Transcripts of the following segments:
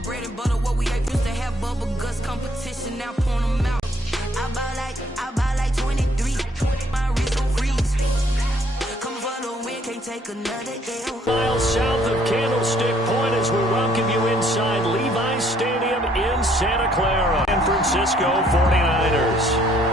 the bread and butter, what we ate. Used to have bubble guts competition, now point them out. I buy like 23. My wrist on freeze. Coming for the win, can't take another L. Miles south of Candlestick Point as we welcome you inside Levi's Stadium in Santa Clara. San Francisco 49ers.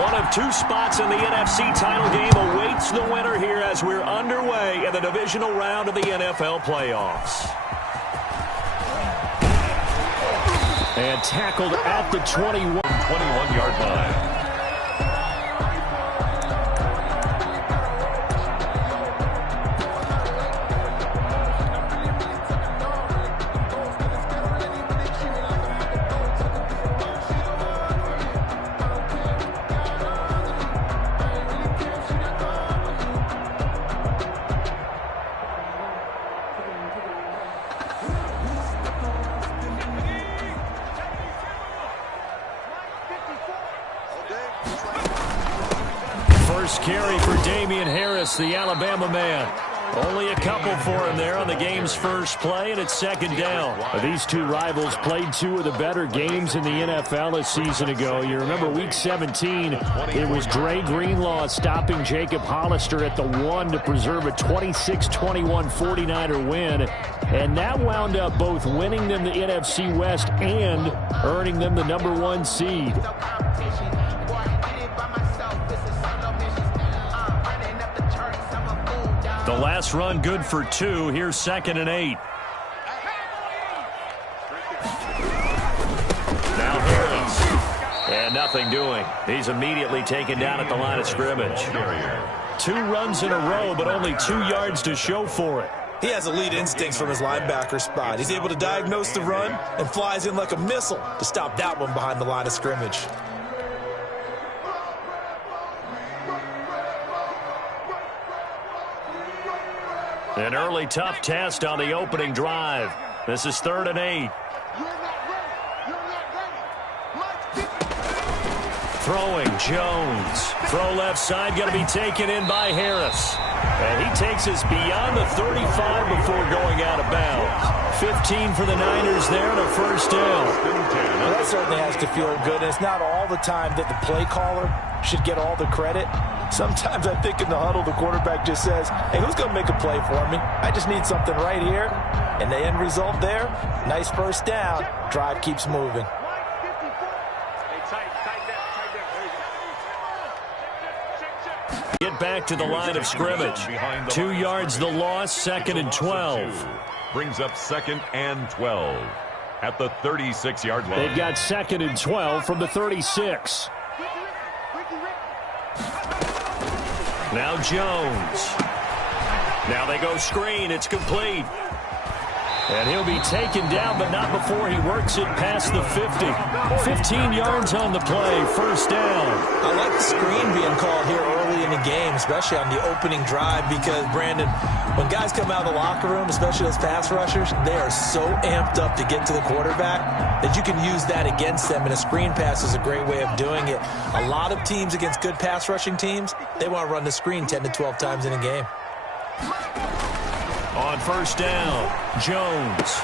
One of two spots in the NFC title game awaits the winner here as we're underway in the divisional round of the NFL playoffs. And tackled at the 21-yard line. First carry for Damian Harris, the Alabama man. Only a couple for him there on the game's first play, and it's second down. These two rivals played two of the better games in the NFL a season ago. You remember Week 17, it was Dre Greenlaw stopping Jacob Hollister at the 1 to preserve a 26-21 49er win. And that wound up both winning them the NFC West and earning them the #1 seed. The last run good for 2. Here's 2nd and 8. Now Harris. And nothing doing. He's immediately taken down at the line of scrimmage. 2 runs in a row, but only 2 yards to show for it. He has elite instincts from his linebacker spot. He's able to diagnose the run and flies in like a missile to stop that one behind the line of scrimmage. An early tough test on the opening drive. This is 3rd and 8. Throwing Jones. Throw left side, going to be taken in by Harris. And he takes us beyond the 35 before going out of bounds. 15 for the Niners there and a first down. Well, that certainly has to feel good. And it's not all the time that the play caller should get all the credit. Sometimes I think in the huddle, the quarterback just says, hey, who's going to make a play for me? I just need something right here. And the end result there, nice first down. Drive keeps moving. Get back to the line of scrimmage. 2 yards the loss, 2nd and 12. Brings up 2nd and 12 at the 36-yard line. They've got 2nd and 12 from the 36. Now Jones. Now they go screen. It's complete. And he'll be taken down, but not before he works it past the 50. 15 yards on the play, first down. I like the screen being called here early in the game, especially on the opening drive, because, Brandon, when guys come out of the locker room, especially those pass rushers, they are so amped up to get to the quarterback that you can use that against them, and a screen pass is a great way of doing it. A lot of teams against good pass rushing teams, they want to run the screen 10 to 12 times in a game. On first down, Jones.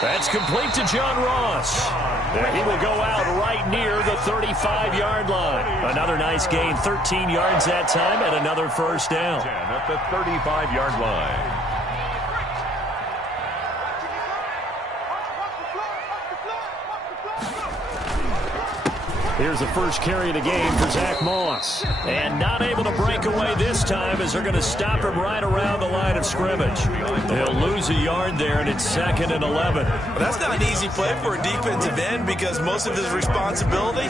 That's complete to John Ross. And he will go out right near the 35-yard line. Another nice gain, 13 yards that time, and another first down. At the 35-yard line. Here's the first carry of the game for Zach Moss. And not able to break away this time as they're going to stop him right around the line of scrimmage. They'll lose a yard there, and it's 2nd and 11. Well, that's not an easy play for a defensive end because most of his responsibility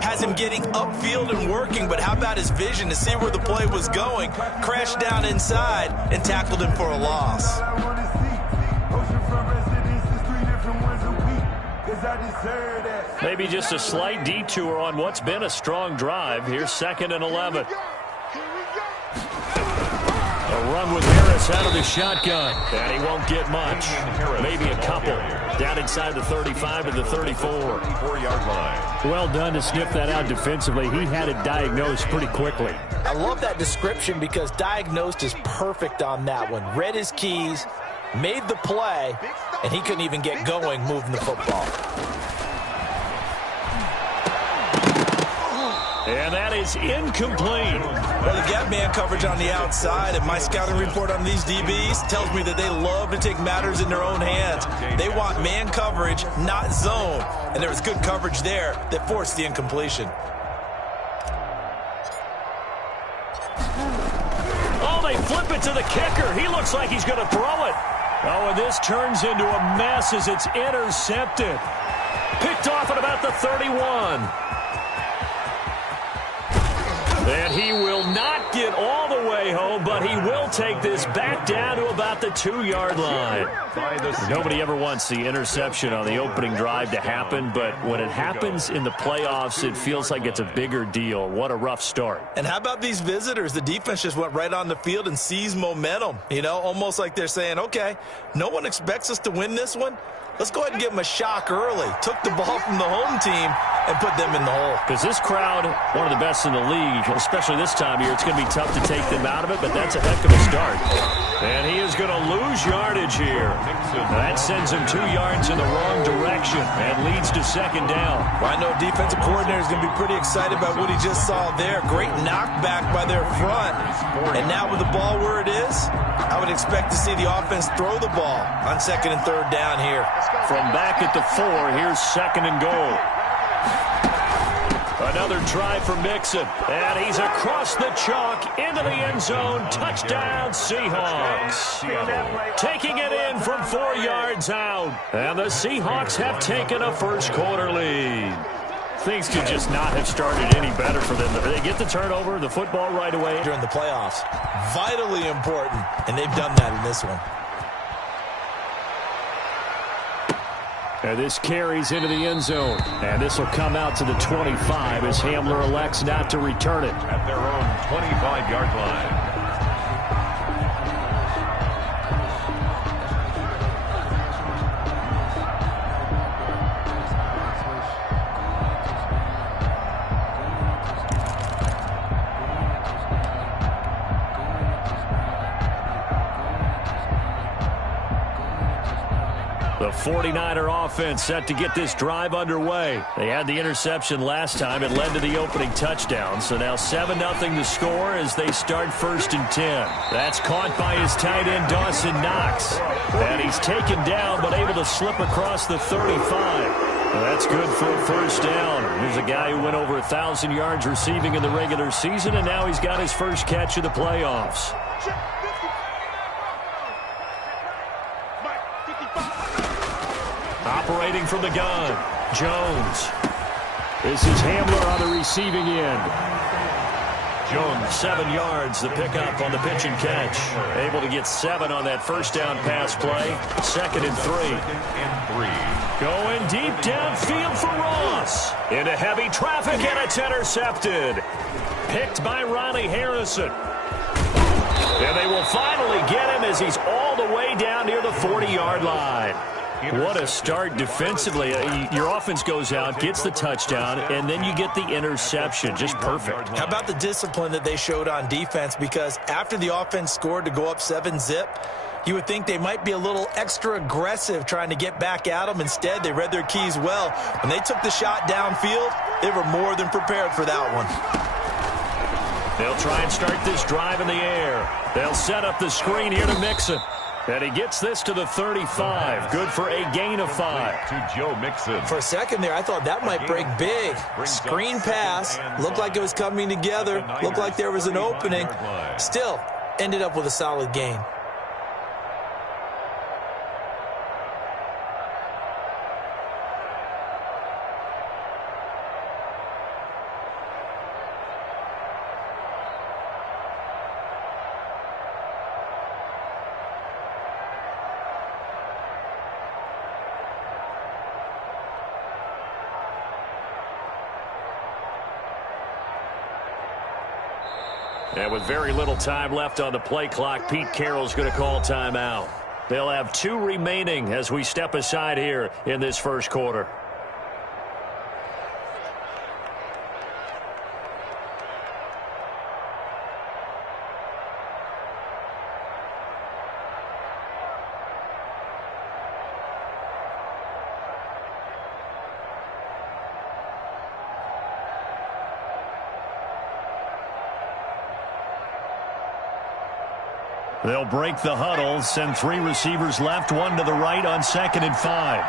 has him getting upfield and working. But how about his vision to see where the play was going? Crashed down inside and tackled him for a loss. Maybe just a slight detour on what's been a strong drive. Here's 2nd and 11. A run with Harris Harris out of the shotgun. And he won't get much. Maybe a couple. Down inside the 35 and the 34. 34-yard line. Well done to sniff that out defensively. He had it diagnosed pretty quickly. I love that description because diagnosed is perfect on that one. Read his keys, made the play, and he couldn't even get going moving the football. And that is incomplete. Well, you got man coverage on the outside, and my scouting report on these DBs tells me that they love to take matters in their own hands. They want man coverage, not zone. And there was good coverage there that forced the incompletion. Oh, they flip it to the kicker. He looks like he's going to throw it. Oh, and this turns into a mess as it's intercepted. Picked off at about the 31. And he will not get all the way home, but he will take this back down to about the 2-yard line. Nobody ever wants the interception on the opening drive to happen, but when it happens in the playoffs, it feels like it's a bigger deal. What a rough start. And how about these visitors? The defense just went right on the field and seized momentum. You know, almost like they're saying, okay, no one expects us to win this one. Let's go ahead and give them a shock early. Took the ball from the home team and put them in the hole. Because this crowd, one of the best in the league, especially this time of year, it's going to be tough to take them out of it, but that's a heck of a start. And he is going to lose yardage here. That sends him 2 yards in the wrong direction and leads to second down. Well, I know defensive coordinator is going to be pretty excited about what he just saw there. Great knockback by their front. And now with the ball where it is, I would expect to see the offense throw the ball on second and third down here. From back at the 4, here's second and goal. Another try for Mixon. And he's across the chalk into the end zone. Touchdown, Seahawks. Taking it in from 4 yards out. And the Seahawks have taken a first quarter lead. Things could just not have started any better for them. They get the turnover, the football right away. During the playoffs. Vitally important. And they've done that in this one. And this carries into the end zone. And this will come out to the 25 as Hamler elects not to return it. At their own 25-yard line. The 49er offense set to get this drive underway. They had the interception last time. It led to the opening touchdown. So now 7-0 the score as they start first and 10. That's caught by his tight end, Dawson Knox. And he's taken down but able to slip across the 35. Well, that's good for a first down. Here's a guy who went over 1,000 yards receiving in the regular season, and now he's got his first catch of the playoffs. Operating from the gun, Jones. This is Hamler on the receiving end. Jones, 7 yards, the pickup on the pitch and catch. Able to get 7 on that first down pass play. Second and 3. Going deep downfield for Ross. Into heavy traffic, and it's intercepted. Picked by Ronnie Harrison. And they will finally get him as he's all the way down near the 40-yard line. What a start defensively. Your offense goes out, gets the touchdown, and then you get the interception. Just perfect. How about the discipline that they showed on defense? Because after the offense scored to go up 7-zip, you would think they might be a little extra aggressive trying to get back at them. Instead, they read their keys well. When they took the shot downfield, they were more than prepared for that one. They'll try and start this drive in the air. They'll set up the screen here to Mixon. And he gets this to the 35. Good for a gain of 5. To Joe Mixon. For a second there, I thought that might break big. Screen pass. Looked like it was coming together. Looked like there was an opening. Still, ended up with a solid gain. And with very little time left on the play clock, Pete Carroll's going to call timeout. They'll have 2 remaining as we step aside here in this first quarter. They'll break the huddle, send 3 receivers left, 1 to the right on 2nd and 5.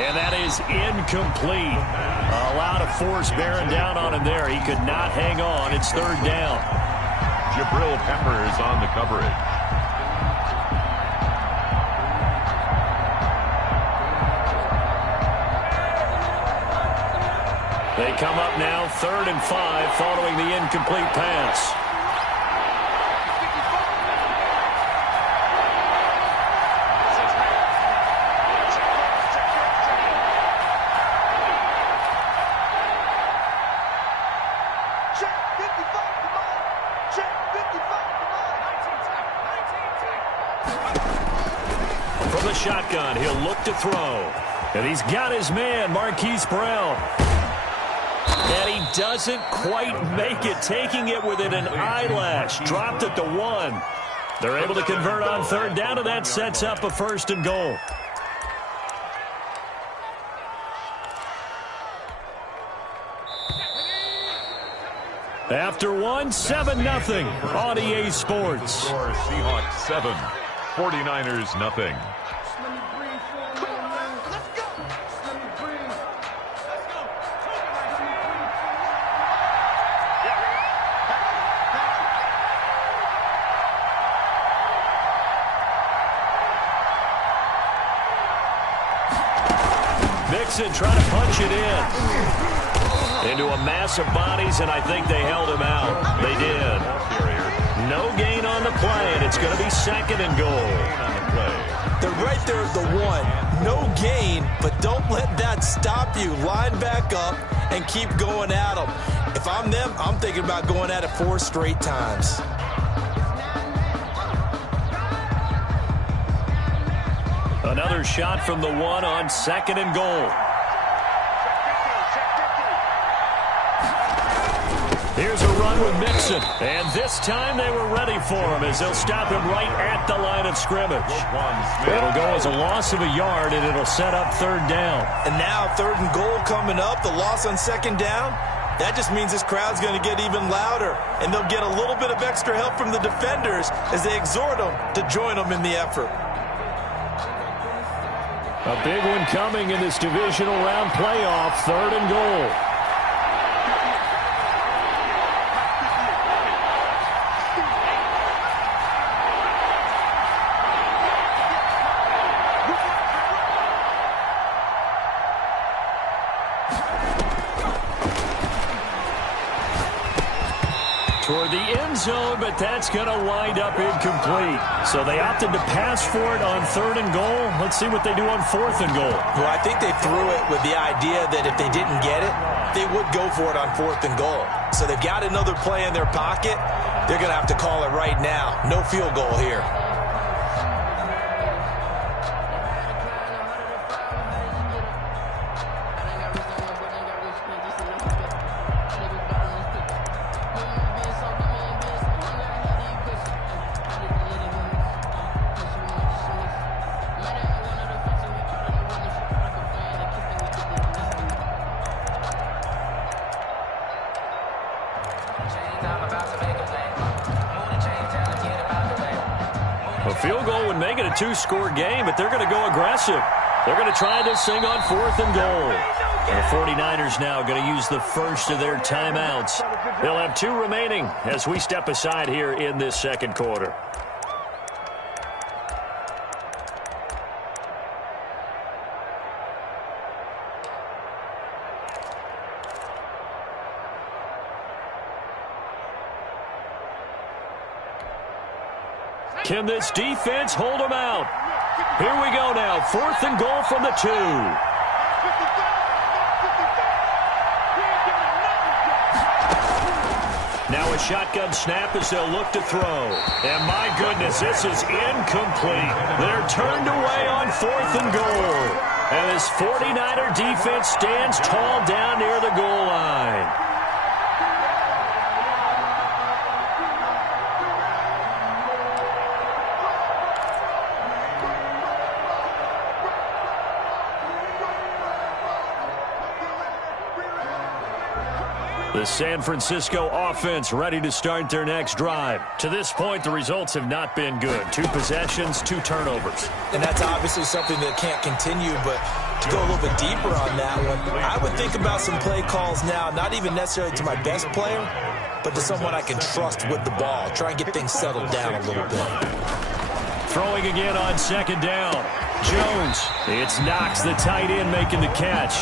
And that is incomplete. A lot of force bearing down on him there. He could not hang on. It's 3rd down. Jabril Peppers on the coverage. They come up now 3rd and 5 following the incomplete pass. From the shotgun, he'll look to throw. And he's got his man, Marquise Brown. And he doesn't quite make it, taking it within an eyelash. Dropped it to 1. They're able to convert on 3rd down, and that sets up a 1st and goal. After 1, 7-0 on EA Sports. Seahawks 7, 49ers nothing. Mixon trying to punch it in. Into a mass of bodies, and I think they held him out. They did. No gain on the play, and it's going to be 2nd and goal. They're right there at the 1. No gain, but don't let that stop you. Line back up and keep going at them. If I'm them, I'm thinking about going at it 4 straight times. Another shot from the 1 on 2nd and goal. Here's a run with Mixon. And this time they were ready for him as they'll stop him right at the line of scrimmage. It'll go as a loss of a yard, and it'll set up 3rd down. And now 3rd and goal coming up, the loss on 2nd down. That just means this crowd's going to get even louder, and they'll get a little bit of extra help from the defenders as they exhort them to join them in the effort. A big one coming in this divisional round playoff, 3rd and goal. Toward the end zone, but that's going to wind up incomplete. So they opted to pass for it on 3rd and goal. Let's see what they do on 4th and goal. Well, I think they threw it with the idea that if they didn't get it, they would go for it on 4th and goal. So they've got another play in their pocket. They're going to have to call it right now. No field goal here. A field goal would make it a 2-score game, but they're going to go aggressive. They're going to try this thing on 4th and goal. And the 49ers now going to use the first of their timeouts. They'll have 2 remaining as we step aside here in this 2nd quarter. Can this defense hold them out? Here we go now. 4th and goal from the 2. Now a shotgun snap as they'll look to throw. And my goodness, this is incomplete. They're turned away on 4th and goal. And this 49er defense stands tall down near the goal line. The San Francisco offense ready to start their next drive. To this point, the results have not been good. 2 possessions, 2 turnovers. And that's obviously something that can't continue, but to go a little bit deeper on that one, I would think about some play calls now, not even necessarily to my best player, but to someone I can trust with the ball. Try and get things settled down a little bit. Throwing again on 2nd down. Jones. It's Knox, the tight end, making the catch.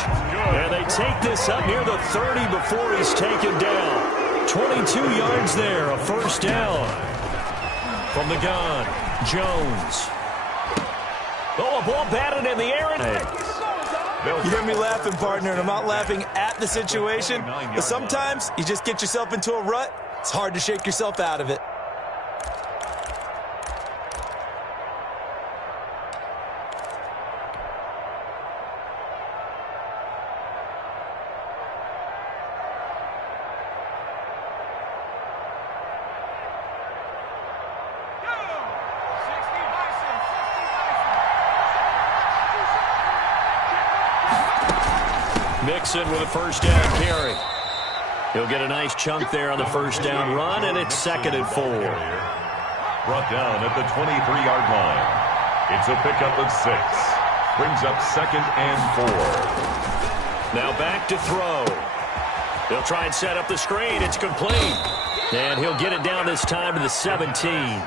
And they take this up near the 30 before he's taken down. 22 yards there, a 1st down. From the gun, Jones. Oh, a ball batted in the air. You hear me laughing, partner, and I'm not laughing at the situation, but sometimes you just get yourself into a rut. It's hard to shake yourself out of it. Mixon with a 1st down carry. He'll get a nice chunk there on the 1st down run, and it's 2nd and 4. Brought down at the 23-yard line. It's a pickup of 6. Brings up 2nd and 4. Now back to throw. They'll try and set up the screen. It's complete. And he'll get it down this time to the 17.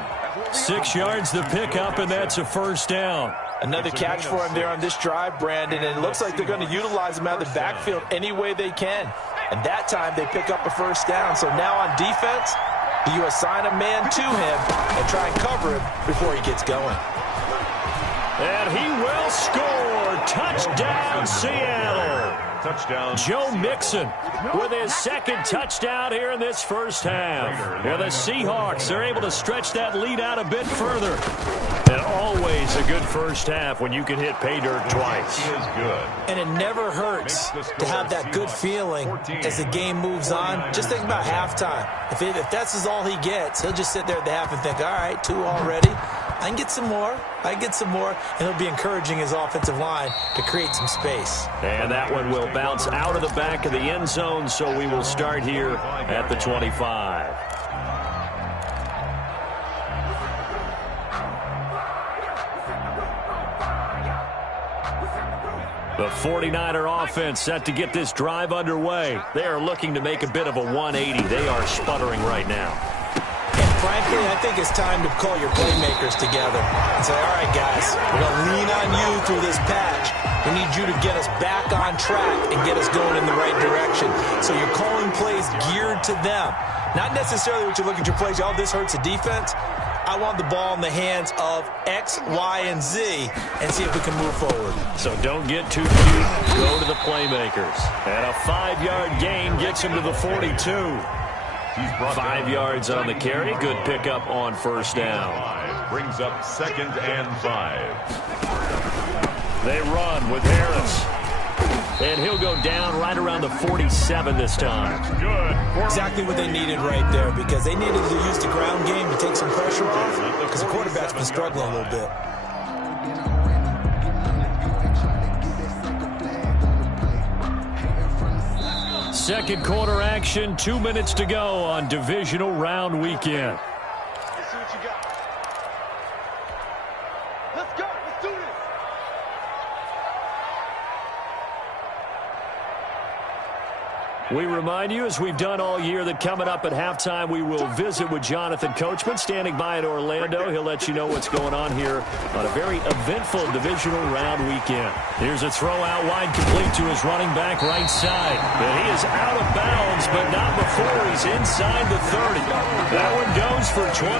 6 yards the pickup, and that's a 1st down. Another catch for him there on this drive, Brandon, and it looks like they're going to utilize him out of the backfield any way they can. And that time they pick up a 1st down. So now on defense, you assign a man to him and try and cover him before he gets going. And he will score. Touchdown, Seattle. Touchdown. Joe Mixon with his 2nd touchdown here in this 1st half. And the Seahawks are able to stretch that lead out a bit further. And always a good 1st half when you can hit pay dirt twice. Is good. And it never hurts to have that good feeling as the game moves on. Just think about halftime. If that's all he gets, he'll just sit there at the half and think, all right, 2 already. I can get some more. I can get some more. And he'll be encouraging his offensive line to create some space. And that one will bounce out of the back of the end zone, so we will start here at the 25. The 49er offense set to get this drive underway. They are looking to make a bit of a 180. They are sputtering right now. And frankly, I think it's time to call your playmakers together and say, all right, guys, we're going to lean on you through this patch. We need you to get us back on track and get us going in the right direction. So you're calling plays geared to them. Not necessarily what you look at your plays, oh, this hurts the defense. I want the ball in the hands of X, Y, and Z and see if we can move forward. So don't get too cute. Go to the playmakers. And a 5-yard gain gets him to the 42. 5 yards on the carry. Good pickup on 1st down. Brings up 2nd and 5. They run with Harris. And he'll go down right around the 47 this time. Good. Exactly what they needed right there, because they needed to use the ground game to take some pressure off, because the quarterback's been struggling a little bit. Second quarter action, 2 minutes to go on divisional round weekend. Let's see what you got. Let's go. Let's do this. We remind you, as we've done all year, that coming up at halftime, we will visit with Jonathan Coachman, standing by in Orlando. He'll let you know what's going on here on a very eventful divisional round weekend. Here's a throw out wide, complete to his running back right side. And he is out of bounds, but not before he's inside the 30. That one goes for 24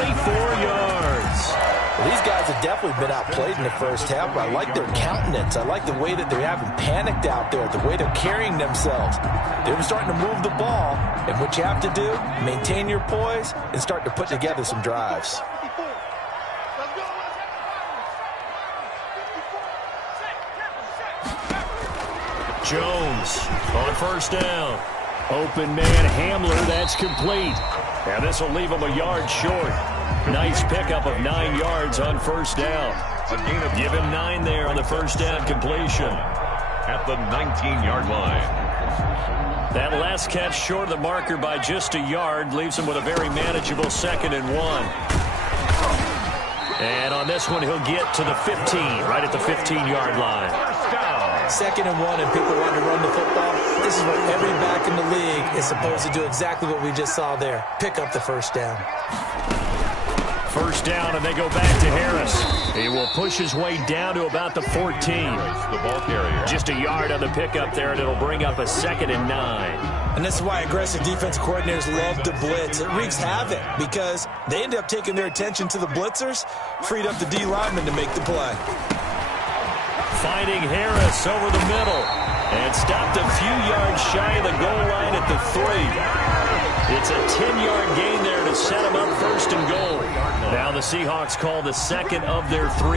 yards. These guys have definitely been outplayed in the first half, but I like their countenance. I like the way that they're having panicked out there, the way they're carrying themselves. They're starting to move the ball, and what you have to do, maintain your poise and start to put together some drives. Jones on first down. Open man Hamler, that's complete. And this will leave him a yard short. Nice pickup of 9 yards on first down. Give him 9 there on the first down completion. At the 19-yard line. That last catch short of the marker by just a yard leaves him with a very manageable 2nd and 1. And on this one, he'll get to the 15, right at the 15-yard line. 2nd and 1 and people want to run the football. This is what every back in the league is supposed to do, exactly what we just saw there. Pick up the first down. First down, and they go back to Harris. He will push his way down to about the 14. The ball carrier. Just a yard on the pickup there, and it'll bring up a 2nd and 9. And this is why aggressive defense coordinators love to blitz. It wreaks havoc because they end up taking their attention to the blitzers, freed up the D lineman to make the play. Finding Harris over the middle, and stopped a few yards shy of the goal line at the 3. It's a 10-yard gain there to set him up 1st and goal. Now the Seahawks call the 2nd of their 3.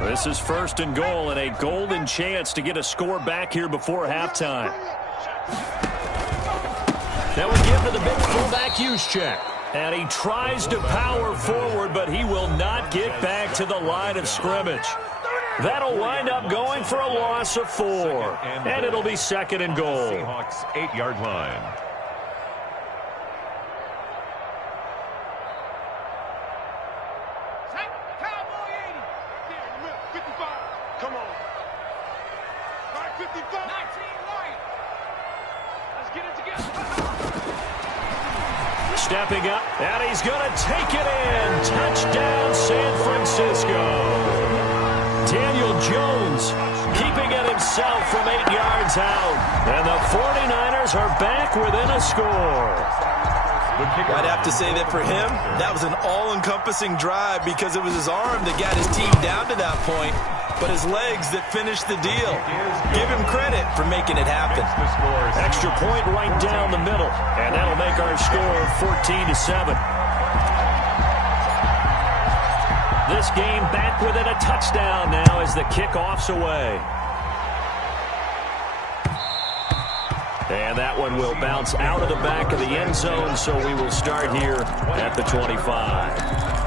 This is 1st and goal, and a golden chance to get a score back here before halftime. That would give to the big fullback Juszczyk. And he tries to power forward, but he will not get back to the line of scrimmage. That'll wind up going for a loss of 4. And it'll be 2nd and goal. Seahawks 8-yard line. Come on. Right 55. 19 right. Let's get it together. Stepping up, and he's going to take it in. Touchdown, San Francisco. Daniel Jones keeping it himself from 8 yards out. And the 49ers are back within a score. I'd have to say that for him, that was an all-encompassing drive because it was his arm that got his team down to that point, but his legs that finished the deal. Give him credit for making it happen. Extra point right down the middle, and that'll make our score 14-7. This game back within a touchdown now as the kickoff's away. And that one will bounce out of the back of the end zone, so we will start here at the 25.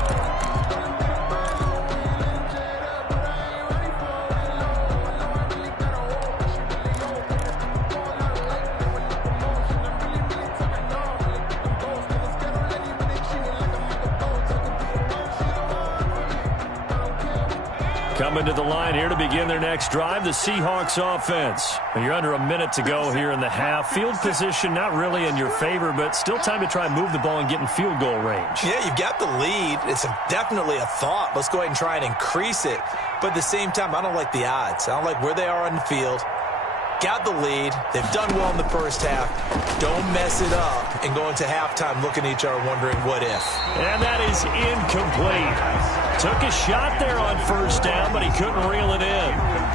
Coming to the line here to begin their next drive, the Seahawks offense. You're under a minute to go here in the half. Field position not really in your favor, but still time to try and move the ball and get in field goal range. Yeah, you've got the lead. It's definitely a thought. Let's go ahead and try and increase it. But at the same time, I don't like the odds. I don't like where they are on the field. Got the lead. They've done well in the first half. Don't mess it up and go into halftime looking at each other wondering what if. And that is incomplete. Took a shot there on first down, but he couldn't reel it in.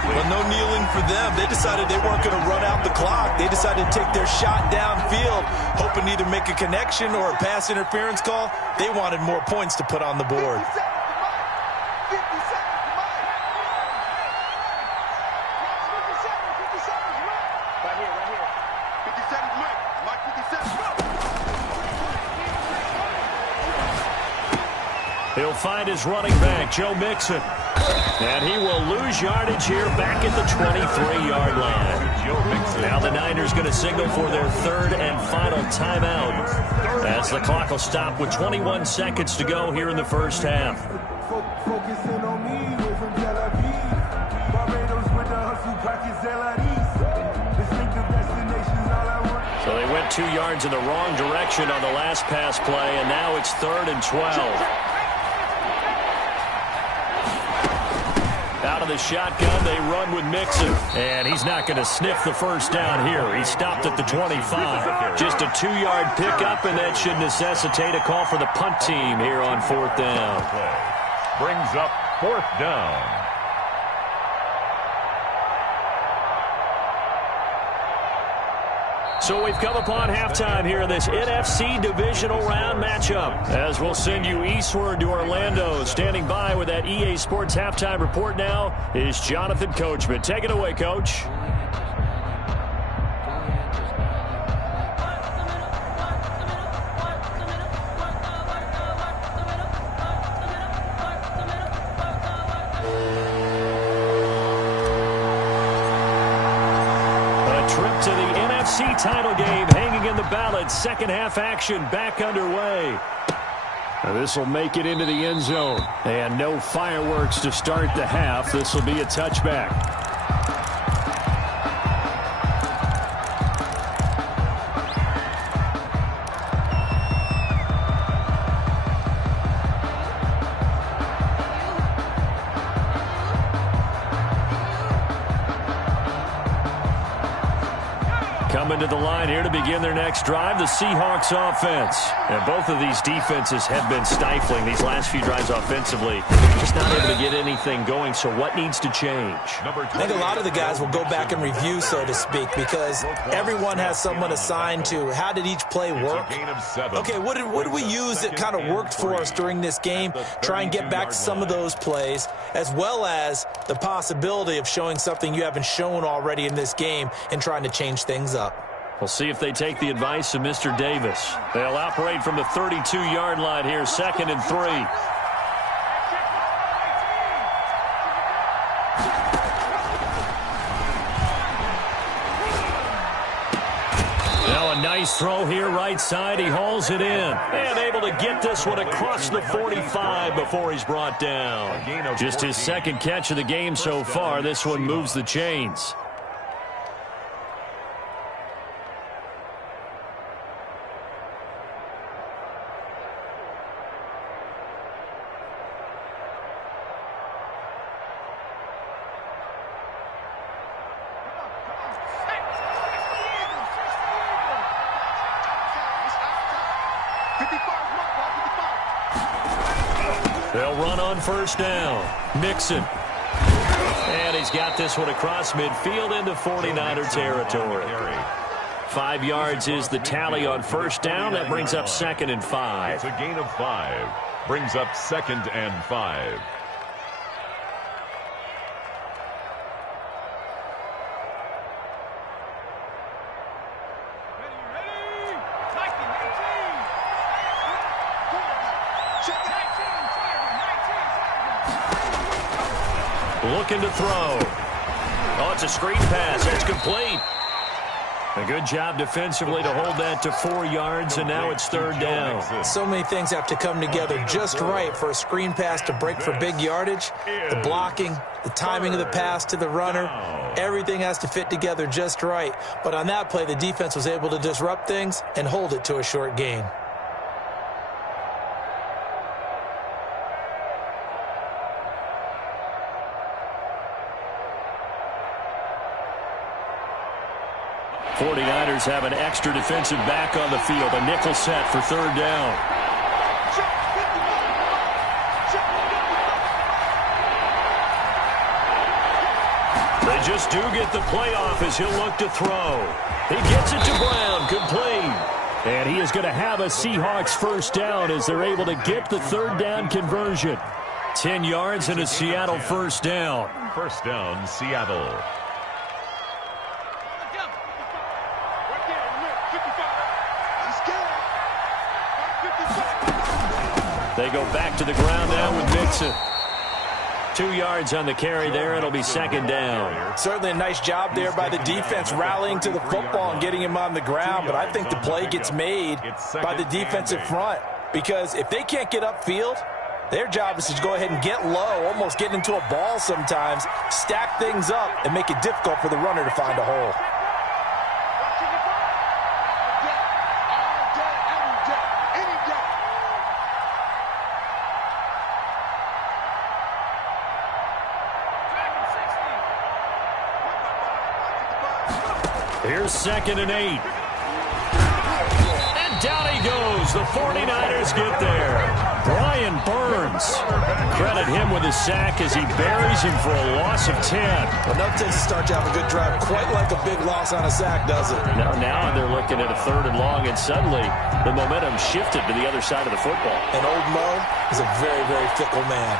Well, no kneeling for them. They decided they weren't going to run out the clock. They decided to take their shot downfield, hoping to either make a connection or a pass interference call. They wanted more points to put on the board. He'll find his running back, Joe Mixon. And he will lose yardage here back at the 23-yard line. Now the Niners going to signal for their 3rd and final timeout as the clock will stop with 21 seconds to go here in the first half. So they went 2 yards in the wrong direction on the last pass play, and now it's 3rd and 12. Out of the shotgun, they run with Mixon. And he's not going to sniff the first down here. He stopped at the 25. Just a 2-yard pickup, and that should necessitate a call for the punt team here on 4th down. Brings up 4th down. So we've come upon halftime here in this NFC Divisional Round matchup. As we'll send you eastward to Orlando. Standing by with that EA Sports Halftime Report now is Jonathan Coachman. Take it away, Coach. Title game hanging in the balance. Second half action back underway. This will make it into the end zone. And no fireworks to start the half. This will be a touchback. Coming to the line here to begin their next drive, the Seahawks offense. And both of these defenses have been stifling these last few drives offensively. Just not able to get anything going, so what needs to change? I think a lot of the guys will go back and review, so to speak, because everyone has someone assigned to how did each play work. Okay, what did we use that kind of worked for us during this game? Try and get back to some of those plays, as well as the possibility of showing something you haven't shown already in this game and trying to change things up. We'll see if they take the advice of Mr. Davis. They'll operate from the 32-yard line here, 2nd and 3. Now a nice throw here, right side. He hauls it in. And able to get this one across the 45 before he's brought down. Just his second catch of the game so far. This one moves the chains. They'll run on first down. Mixon. And he's got this one across midfield into 49er territory. 5 yards is the tally on first down. That brings up 2nd and 5. It's a gain of 5. Brings up 2nd and 5. Looking to throw. Oh, it's a screen pass. It's complete. A good job defensively to hold that to 4 yards, and now it's 3rd down. So many things have to come together just right for a screen pass to break for big yardage. The blocking, the timing of the pass to the runner, everything has to fit together just right. But on that play, the defense was able to disrupt things and hold it to a short gain. '49ers have an extra defensive back on the field. A nickel set for 3rd down. They just do get the playoff as he'll look to throw. He gets it to Brown, complete. And he is going to have a Seahawks first down as they're able to get the 3rd down conversion. 10 yards and a Seattle first down. First down, Seattle. They go back to the ground now with Mixon. 2 yards on the carry there. It'll be 2nd down. Certainly a nice job there by the defense rallying to the football and getting him on the ground. But I think the play gets made by the defensive front. Because if they can't get upfield, their job is to go ahead and get low, almost get into a ball sometimes, stack things up, and make it difficult for the runner to find a hole. Here's 2nd and 8. And down he goes. The 49ers get there. Brian Burns. Credit him with a sack as he buries him for a loss of 10. Well, nothing takes a start to have a good drive quite like a big loss on a sack, does it? Now they're looking at a 3rd and long, and suddenly the momentum shifted to the other side of the football. And old Mo is a very, very fickle man.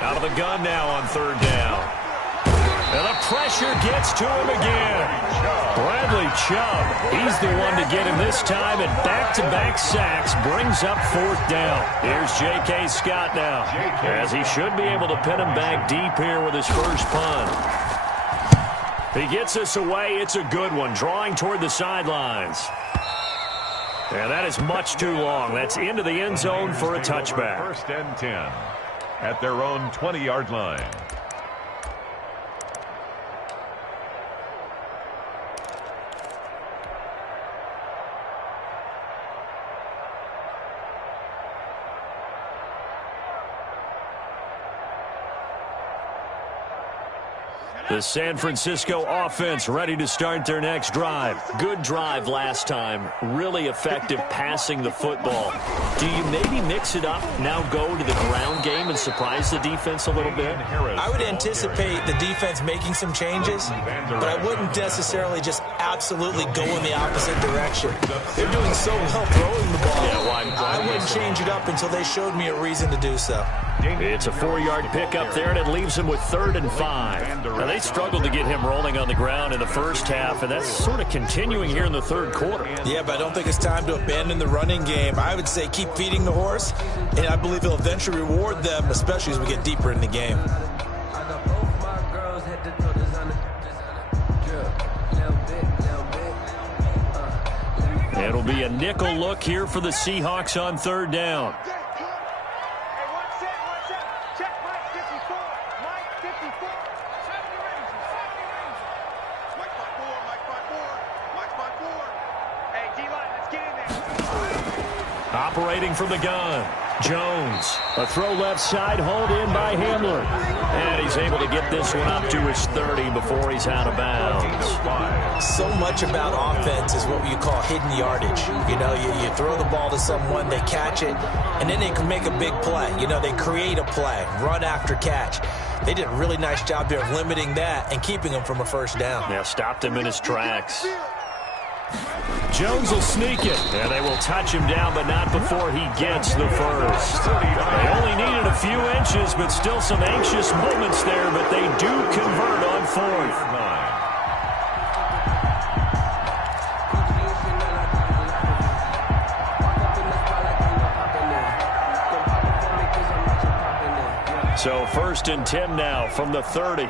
Out of the gun now on 3rd down. And the pressure gets to him again. Bradley Chubb, he's the one to get him this time, and back-to-back sacks brings up 4th down. Here's J.K. Scott now, as he should be able to pin him back deep here with his first punt. He gets this away. It's a good one, drawing toward the sidelines. And that is much too long. That's into the end zone for a touchback. 1st and 10 at their own 20-yard line. The San Francisco offense ready to start their next drive. Good drive last time. Really effective passing the football. Do you maybe mix it up, now go to the ground game and surprise the defense a little bit? I would anticipate the defense making some changes, but I wouldn't necessarily just absolutely go in the opposite direction. They're doing so well throwing the ball. I wouldn't change it up until they showed me a reason to do so. It's a 4-yard pickup there, and it leaves him with 3rd and 5. Now, they struggled to get him rolling on the ground in the first half, and that's sort of continuing here in the 3rd quarter. Yeah, but I don't think it's time to abandon the running game. I would say keep feeding the horse, and I believe he'll eventually reward them, especially as we get deeper in the game. It'll be a nickel look here for the Seahawks on 3rd down. Operating from the gun, Jones. A throw left side, hauled in by Hamler. And he's able to get this one up to his 30 before he's out of bounds. So much about offense is what you call hidden yardage. You know, you throw the ball to someone, they catch it, and then they can make a big play. You know, they create a play, run after catch. They did a really nice job there of limiting that and keeping him from a 1st down. Yeah, stopped him in his tracks. Jones will sneak it, and they will touch him down, but not before he gets the first. They only needed a few inches, but still some anxious moments there, but they do convert on 4th. So 1st and 10 now from the 30.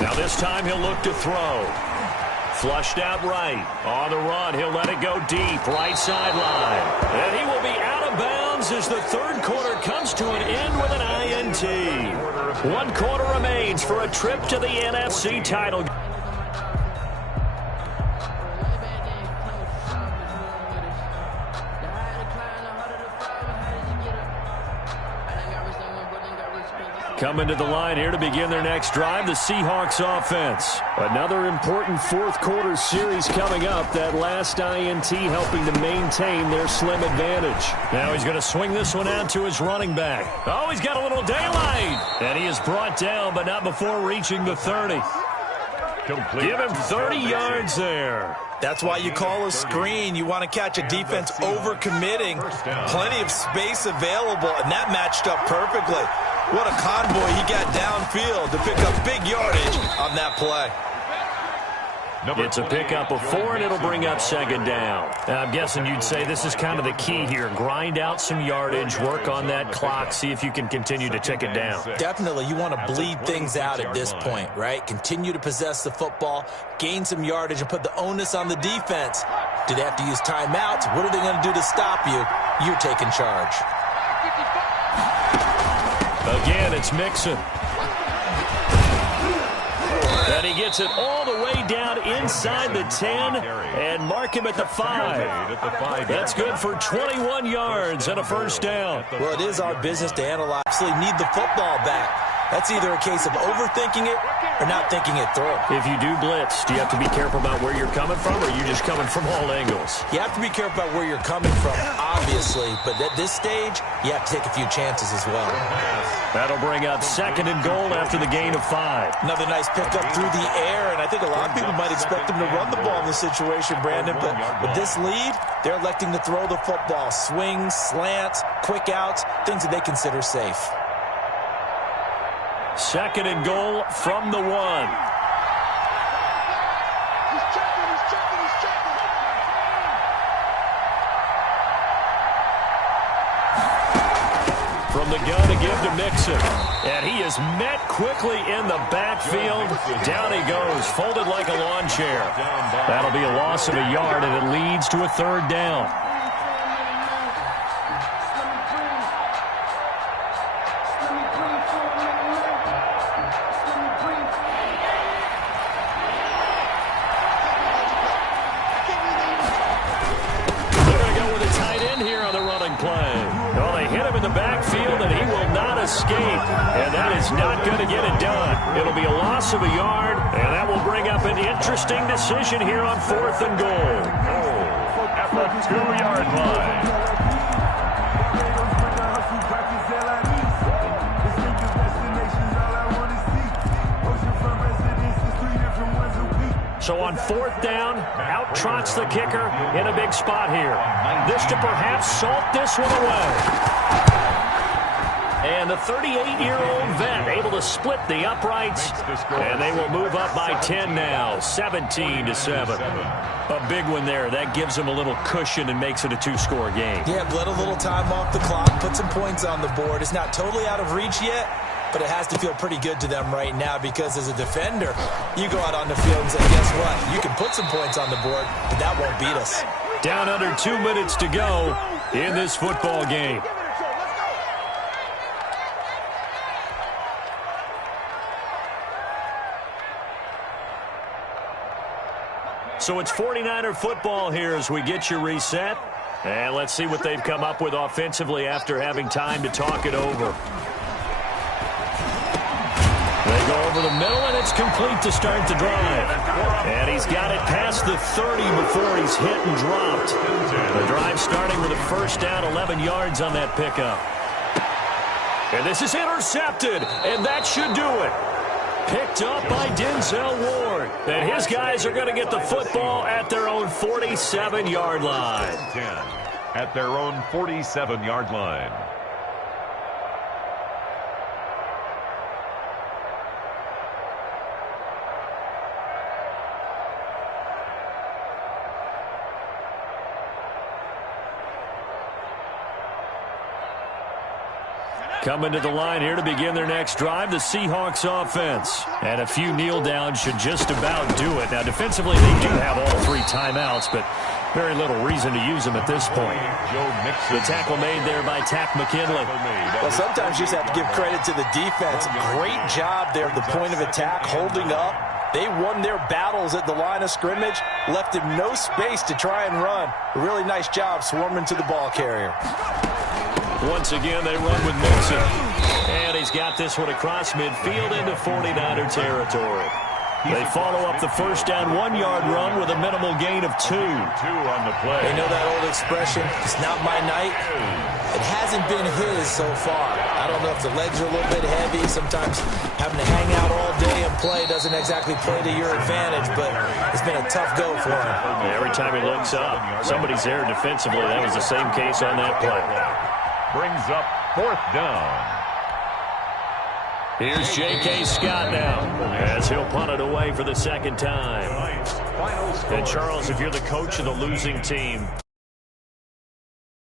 Now this time he'll look to throw. Flushed out right. On the run, he'll let it go deep. Right sideline. And he will be out of bounds as the 3rd quarter comes to an end with an INT. 1 quarter remains for a trip to the NFC title. Coming to the line here to begin their next drive, the Seahawks offense. Another important 4th quarter series coming up. That last INT helping to maintain their slim advantage. Now he's going to swing this one out to his running back. Oh, he's got a little daylight. And he is brought down, but not before reaching the 30. Give him 30 yards there. That's why you call a screen. You want to catch a defense overcommitting. Plenty of space available, and that matched up perfectly. What a convoy he got downfield to pick up big yardage on that play. It's a pickup of 4, and it'll bring up 2nd down. I'm guessing you'd say this is kind of the key here. Grind out some yardage, work on that clock, see if you can continue to tick it down. Definitely, you want to bleed things out at this point, right? Continue to possess the football, gain some yardage, and put the onus on the defense. Do they have to use timeouts? What are they going to do to stop you? You're taking charge. Again, it's Mixon. And he he gets it all the way down inside the 10 and mark him at the 5. That's good for 21 yards and a first down. Well, it is our business to analyze. Absolutely need the football back. That's either a case of overthinking it or not thinking it through. If you do blitz, do you have to be careful about where you're coming from, or are you just coming from all angles? You have to be careful about where you're coming from, obviously. But at this stage, you have to take a few chances as well. That'll bring up 2nd and goal after the gain of 5. Another nice pickup through the air, and I think a lot of people might expect them to run the ball in this situation, Brandon. But with this lead, they're electing to throw the football. Swings, slants, quick outs, things that they consider safe. 2nd and goal from the 1. He's checking. From the gun to give to Mixon. And he is met quickly in the backfield. Down he goes, folded like a lawn chair. That'll be a loss of a yard, and it leads to a 3rd down. And that is not going to get it done. It'll be a loss of a yard, and that will bring up an interesting decision here on 4th and goal. At the 2-yard line. So on 4th down, out trots the kicker in a big spot here. This to perhaps salt this one away. And the 38-year-old vet able to split the uprights, and they will move up by 10 now, 17-7. A big one there. That gives them a little cushion and makes it a 2-score game. Yeah, let a little time off the clock, put some points on the board. It's not totally out of reach yet, but it has to feel pretty good to them right now because as a defender, you go out on the field and say, guess what? You can put some points on the board, but that won't beat us. Down under 2 minutes to go in this football game. So it's 49er football here as we get you reset. And let's see what they've come up with offensively after having time to talk it over. They go over the middle, and it's complete to start the drive. And he's got it past the 30 before he's hit and dropped. The drive starting with a first down, 11 yards on that pickup. And this is intercepted, and that should do it. Picked up by Denzel Ward. And his guys are going to get the football at their own 47-yard line. 10 at their own 47-yard line. Coming to the line here to begin their next drive, the Seahawks offense. And a few kneel downs should just about do it. Now, defensively, they do have all 3 timeouts, but very little reason to use them at this point. The tackle made there by Tack McKinley. Well, sometimes you just have to give credit to the defense. Great job there at the point of attack, holding up. They won their battles at the line of scrimmage, left him no space to try and run. A really nice job swarming to the ball carrier. Once again, they run with Mixon. And he's got this one across midfield into 49er territory. They follow up the first down 1-yard run with a minimal gain of 2. 2 on the play. They know that old expression, it's not my night. It hasn't been his so far. I don't know if the legs are a little bit heavy. Sometimes having to hang out all day and play doesn't exactly play to your advantage, but it's been a tough go for him. Every time he looks up, somebody's there defensively. That was the same case on that play. Brings up 4th down. Here's J.K. Scott now as he'll punt it away for the 2nd time. And, Charles, if you're the coach of the losing team,